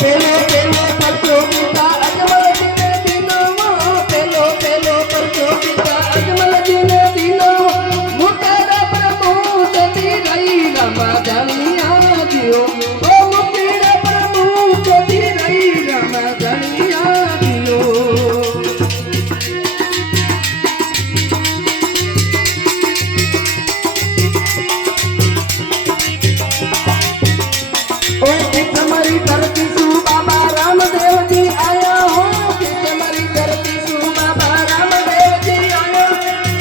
પેલો પેલો પરચો પિતા અજમલજીને દીનો પેલો પેલો પરચો પિતા અજમલજીને દીનો મુકેરા પ્રભુ જતી રહી રમા ધણિયા દિયો ઓ મુકેરા પ્રભુ જતી રહી રમા ધણિયા દિયો તમારી ધરતી શું બાબા રામદેવજી આયા હો તમારી ધરતી શું બાબા રામદેવજી આયા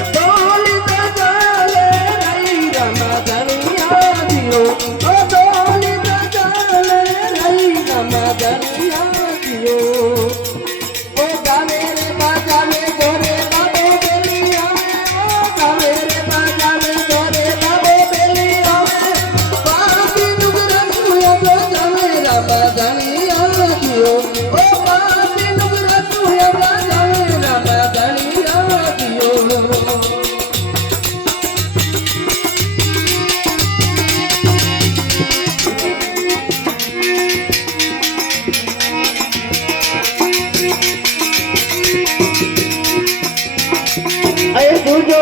ડોલી તો ચાલે રહી રમા ધણિયા દિયો ઓ ડોલી તો ચાલે રહી રમા ધણિયા દિયો ઓ ગાવે રે બાજાવે ગોરે બાબો બેલી આવે ઓ ગાવે રે બાજાવે ગોરે બાબો બેલી આવે પાપી નુગર સુયા રમા ધણિયા દિયો ઓ પાપી નુગર સુયા રમા ધણિયા દિયો અય દુજો